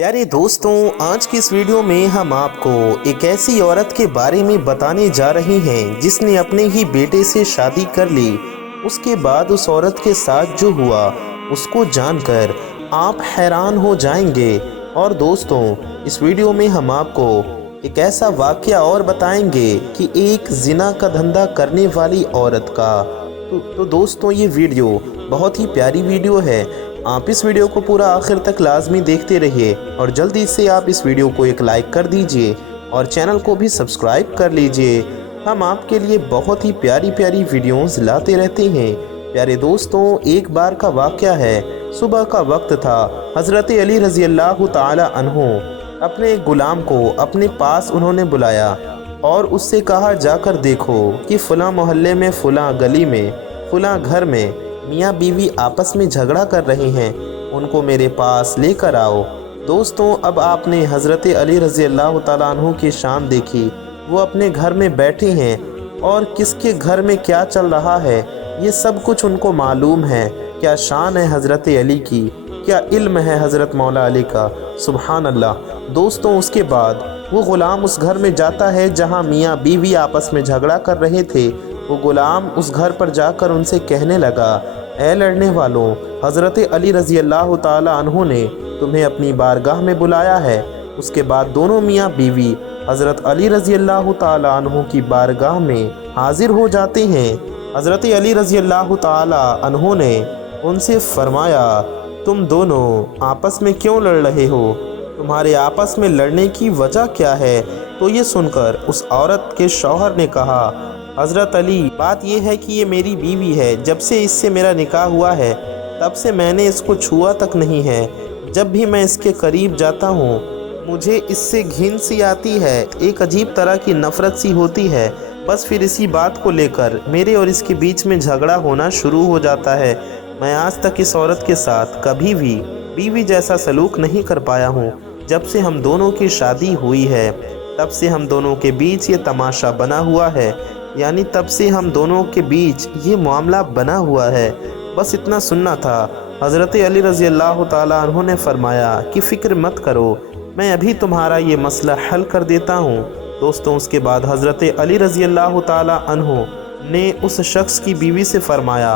प्यारे दोस्तों, आज की इस वीडियो में हम आपको एक ऐसी औरत के बारे में बताने जा रहे हैं जिसने अपने ही बेटे से शादी कर ली। उसके बाद उस औरत के साथ जो हुआ उसको जानकर आप हैरान हो जाएंगे। और दोस्तों, इस वीडियो में हम आपको एक ऐसा वाकया और बताएंगे कि एक जिना का धंधा करने वाली औरत का। तो दोस्तों, ये वीडियो बहुत ही प्यारी वीडियो है। आप इस वीडियो को पूरा आखिर तक लाजमी देखते रहिए और जल्दी से आप इस वीडियो को एक लाइक कर दीजिए और चैनल को भी सब्सक्राइब कर लीजिए। हम आपके लिए बहुत ही प्यारी प्यारी वीडियोस लाते रहते हैं। प्यारे दोस्तों, एक बार का वाकया है। सुबह का वक्त था। हज़रत अली रज़ी अल्लाह ताला अन्हु अपने एक गुलाम को अपने पास उन्होंने बुलाया और उससे कहा, जाकर देखो कि फ़लाँ मोहल्ले में, फ़लाँ गली में, फ़लाँ घर में मियाँ बीवी आपस में झगड़ा कर रहे हैं, उनको मेरे पास लेकर आओ। दोस्तों, अब आपने हज़रत अली रज़ी अल्लाह ताला अन्हु की शान देखी। वो अपने घर में बैठे हैं और किसके घर में क्या चल रहा है ये सब कुछ उनको मालूम है। क्या शान है हज़रत अली की, क्या इल्म है हज़रत मौला अली का, सुबहान अल्लाह। दोस्तों, उसके बाद वो ग़ुलाम उस घर में जाता है जहाँ मियाँ बीवी आपस में झगड़ा कर रहे थे। वो ग़ुलाम उस घर पर जाकर उनसे कहने लगा, ऐ लड़ने वालों, हज़रत अली रज़ी अल्लाह ताला अन्हु ने तुम्हें अपनी बारगाह में बुलाया है। उसके बाद दोनों मियाँ बीवी हज़रत अली रज़ी अल्लाह ताला अन्हु की बारगाह में हाजिर हो जाते हैं। हज़रत अली रज़ी अल्लाह ताला अन्हु ने उनसे फरमाया, तुम दोनों आपस में क्यों लड़ रहे हो? तुम्हारे आपस में लड़ने की वजह क्या है? तो ये सुनकर उस औरत के शौहर ने कहा, हज़रत अली, बात यह है कि ये मेरी बीवी है। जब से इससे मेरा निकाह हुआ है तब से मैंने इसको छुआ तक नहीं है। जब भी मैं इसके करीब जाता हूँ मुझे इससे घिन सी आती है, एक अजीब तरह की नफ़रत सी होती है। बस फिर इसी बात को लेकर मेरे और इसके बीच में झगड़ा होना शुरू हो जाता है। मैं आज तक इस औरत के साथ कभी भी बीवी जैसा सलूक नहीं कर पाया हूँ। जब से हम दोनों की शादी हुई है तब से हम दोनों के बीच ये तमाशा बना हुआ है, यानी तब से हम दोनों के बीच ये मामला बना हुआ है। बस इतना सुनना था। हज़रत अली रज़ी अल्लाह ताला अन्हु ने फरमाया कि फ़िक्र मत करो, मैं अभी तुम्हारा ये मसला हल कर देता हूँ। दोस्तों, उसके बाद हज़रत अली रज़ी अल्लाह ताला अन्हु ने उस शख्स की बीवी से फरमाया,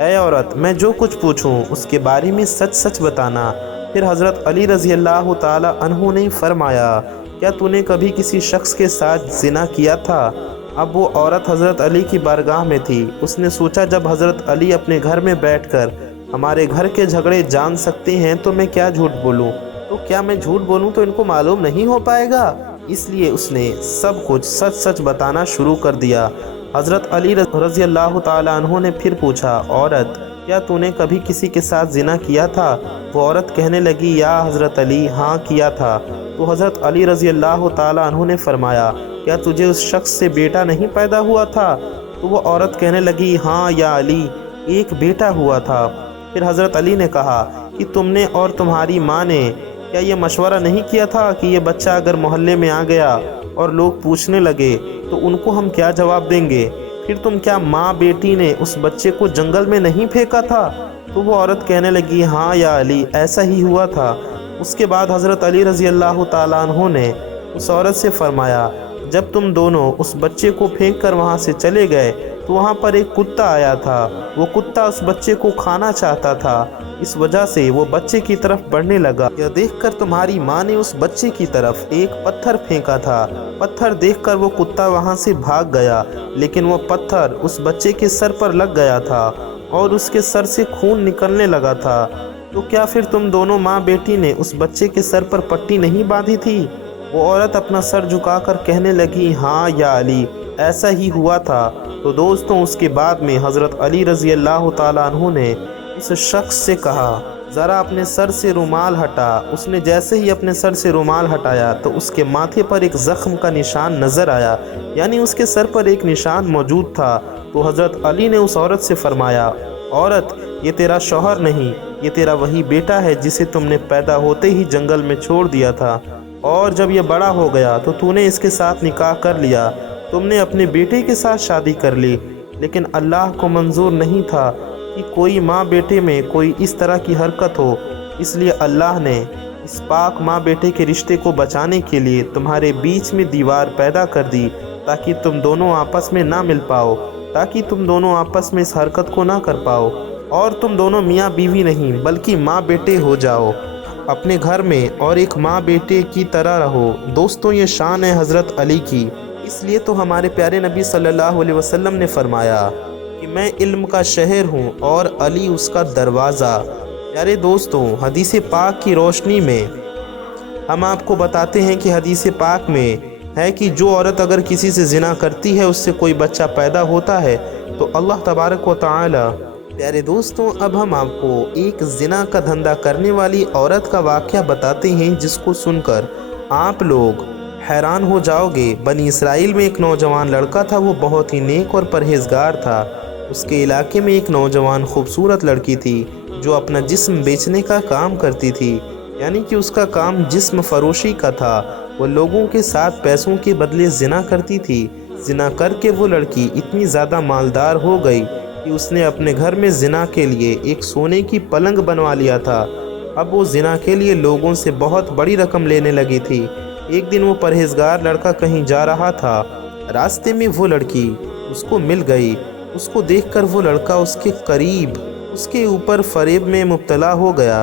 ऐ औरत, मैं जो कुछ पूछूं उसके बारे में सच सच बताना। फिर हज़रत अली रज़ी अल्लाह ताला अन्हु ने फरमाया, क्या तूने कभी किसी शख्स के साथ ज़िना किया था? अब वो औरत हज़रत अली की बारगाह में थी। उसने सोचा, जब हज़रत अली अपने घर में बैठकर हमारे घर के झगड़े जान सकते हैं तो मैं क्या झूठ बोलूं? तो क्या मैं झूठ बोलूं तो इनको मालूम नहीं हो पाएगा? इसलिए उसने सब कुछ सच सच बताना शुरू कर दिया। हज़रत अली रज़ी अल्लाह ताला अन्हु ने फिर पूछा, औरत, क्या तूने कभी किसी के साथ ज़िना किया था? वो औरत कहने लगी, या हज़रत अली, हाँ किया था। तो हज़रत अली रज़ी अल्लाह ताला अन्हु ने फरमाया, क्या तुझे उस शख्स से बेटा नहीं पैदा हुआ था? तो वो औरत कहने लगी, हाँ या अली, एक बेटा हुआ था। फिर हज़रत अली ने कहा कि तुमने और तुम्हारी माँ ने क्या ये मशवरा नहीं किया था कि ये बच्चा अगर मोहल्ले में आ गया और लोग पूछने लगे तो उनको हम क्या जवाब देंगे? फिर तुम क्या माँ बेटी ने उस बच्चे को जंगल में नहीं फेंका था? तो वो औरत कहने लगी, हाँ या अली, ऐसा ही हुआ था। उसके बाद हज़रत अली रज़ी अल्लाह ताला अन्हु ने उस औरत से फरमाया, जब तुम दोनों उस बच्चे को फेंक कर वहाँ से चले गए तो वहाँ पर एक कुत्ता आया था। वो कुत्ता उस बच्चे को खाना चाहता था, इस वजह से वो बच्चे की तरफ बढ़ने लगा। यह देखकर तुम्हारी माँ ने उस बच्चे की तरफ एक पत्थर फेंका था। पत्थर देखकर वो कुत्ता वहाँ से भाग गया, लेकिन वो पत्थर उस बच्चे के सर पर लग गया था और उसके सर से खून निकलने लगा था। तो क्या फिर तुम दोनों माँ बेटी ने उस बच्चे के सर पर पट्टी नहीं बांधी थी? वो औरत अपना सर झुकाकर कहने लगी, हाँ या अली, ऐसा ही हुआ था। तो दोस्तों, उसके बाद में हज़रत अली रज़ी अल्लाह ताला अन्हु ने उस शख्स से कहा, ज़रा अपने सर से रुमाल हटा। उसने जैसे ही अपने सर से रुमाल हटाया तो उसके माथे पर एक ज़ख्म का निशान नज़र आया, यानी उसके सर पर एक निशान मौजूद था। तो हज़रत अली ने उस औरत से फरमाया, औरत, ये तेरा शौहर नहीं, ये तेरा वही बेटा है जिसे तुमने पैदा होते ही जंगल में छोड़ दिया था, और जब ये बड़ा हो गया तो तूने इसके साथ निकाह कर लिया। तुमने अपने बेटे के साथ शादी कर ली, लेकिन अल्लाह को मंजूर नहीं था कि कोई माँ बेटे में कोई इस तरह की हरकत हो, इसलिए अल्लाह ने इस पाक माँ बेटे के रिश्ते को बचाने के लिए तुम्हारे बीच में दीवार पैदा कर दी, ताकि तुम दोनों आपस में ना मिल पाओ, ताकि तुम दोनों आपस में इस हरकत को ना कर पाओ और तुम दोनों मियाँ बीवी नहीं बल्कि माँ बेटे हो जाओ अपने घर में और एक माँ बेटे की तरह रहो। दोस्तों, ये शान है हज़रत अली की। इसलिए तो हमारे प्यारे नबी सल्लल्लाहु अलैहि वसल्लम ने फरमाया कि मैं इल्म का शहर हूँ और अली उसका दरवाज़ा। प्यारे दोस्तों, हदीस पाक की रोशनी में हम आपको बताते हैं कि हदीस पाक में है कि जो औरत अगर किसी से ज़िना करती है, उससे कोई बच्चा पैदा होता है तो अल्लाह तबारक व तआला। प्यारे दोस्तों, अब हम आपको एक ज़िना का धंधा करने वाली औरत का वाक़या बताते हैं, जिसको सुनकर आप लोग हैरान हो जाओगे। बनी इसराइल में एक नौजवान लड़का था, वो बहुत ही नेक और परहेज़गार था। उसके इलाके में एक नौजवान खूबसूरत लड़की थी जो अपना जिस्म बेचने का काम करती थी, यानी कि उसका काम जिस्म फरोशी का था। वो लोगों के साथ पैसों के बदले ज़िना करती थी। ज़िना करके वो लड़की इतनी ज़्यादा मालदार हो गई कि उसने अपने घर में ज़िना के लिए एक सोने की पलंग बनवा लिया था। अब वो ज़िना के लिए लोगों से बहुत बड़ी रकम लेने लगी थी। एक दिन वो परहेज़गार लड़का कहीं जा रहा था, रास्ते में वो लड़की उसको मिल गई। उसको देखकर वो लड़का उसके करीब उसके ऊपर फरेब में मुब्तला हो गया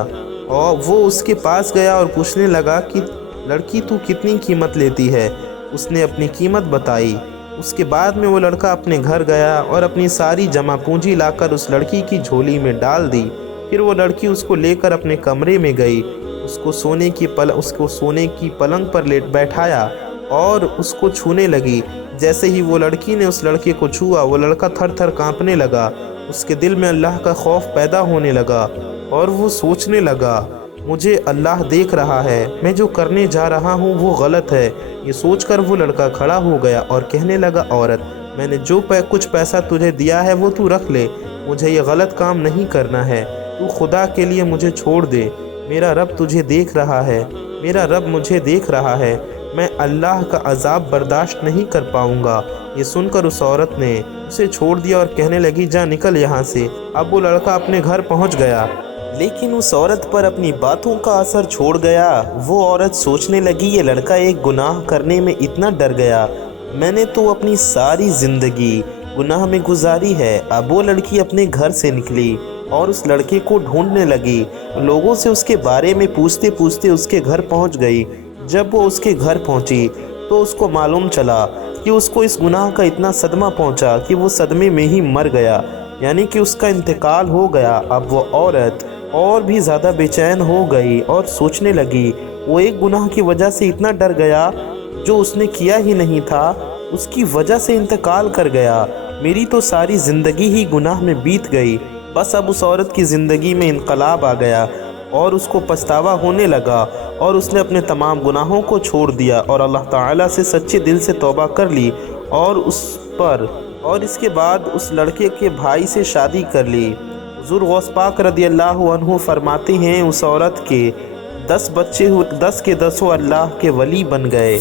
और वो उसके पास गया और पूछने लगा कि लड़की, तू कितनी कीमत लेती है? उसने अपनी कीमत बताई। उसके बाद में वो लड़का अपने घर गया और अपनी सारी जमा पूंजी लाकर उस लड़की की झोली में डाल दी। फिर वो लड़की उसको लेकर अपने कमरे में गई, उसको सोने की पलंग पर लेट बैठाया और उसको छूने लगी। जैसे ही वो लड़की ने उस लड़के को छुआ, वो लड़का थर थर कांपने लगा। उसके दिल में अल्लाह का खौफ पैदा होने लगा और वो सोचने लगा, मुझे अल्लाह देख रहा है, मैं जो करने जा रहा हूँ वो गलत है। ये सोचकर वो लड़का खड़ा हो गया और कहने लगा, औरत, मैंने जो कुछ पैसा तुझे दिया है वो तू रख ले, मुझे ये गलत काम नहीं करना है। तू खुदा के लिए मुझे छोड़ दे, मेरा रब तुझे देख रहा है, मेरा रब मुझे देख रहा है, मैं अल्लाह का अजाब बर्दाश्त नहीं कर पाऊँगा। ये सुनकर उस औरत ने उसे छोड़ दिया और कहने लगी, जा निकल यहाँ से। अब वो लड़का अपने घर पहुँच गया, लेकिन उस औरत पर अपनी बातों का असर छोड़ गया। वो औरत सोचने लगी, ये लड़का एक गुनाह करने में इतना डर गया, मैंने तो अपनी सारी ज़िंदगी गुनाह में गुजारी है। अब वो लड़की अपने घर से निकली और उस लड़के को ढूंढने लगी। लोगों से उसके बारे में पूछते पूछते उसके घर पहुंच गई। जब वो उसके घर पहुंची तो उसको मालूम चला कि उसको इस गुनाह का इतना सदमा पहुंचा कि वो सदमे में ही मर गया, यानी कि उसका इंतकाल हो गया। अब वो औरत और भी ज़्यादा बेचैन हो गई और सोचने लगी, वो एक गुनाह की वजह से इतना डर गया जो उसने किया ही नहीं था, उसकी वजह से इंतकाल कर गया। मेरी तो सारी ज़िंदगी ही गुनाह में बीत गई। बस अब उस औरत की ज़िंदगी में इनकलाब आ गया और उसको पछतावा होने लगा और उसने अपने तमाम गुनाहों को छोड़ दिया और अल्लाह ताला से सच्चे दिल से तौबा कर ली और इसके बाद उस लड़के के भाई से शादी कर ली। हुज़ूर गौस पाक रदियल्लाहु अन्हु फरमाते हैं, उस औरत के 10 बच्चे 10 के 10 अल्लाह के वली बन गए।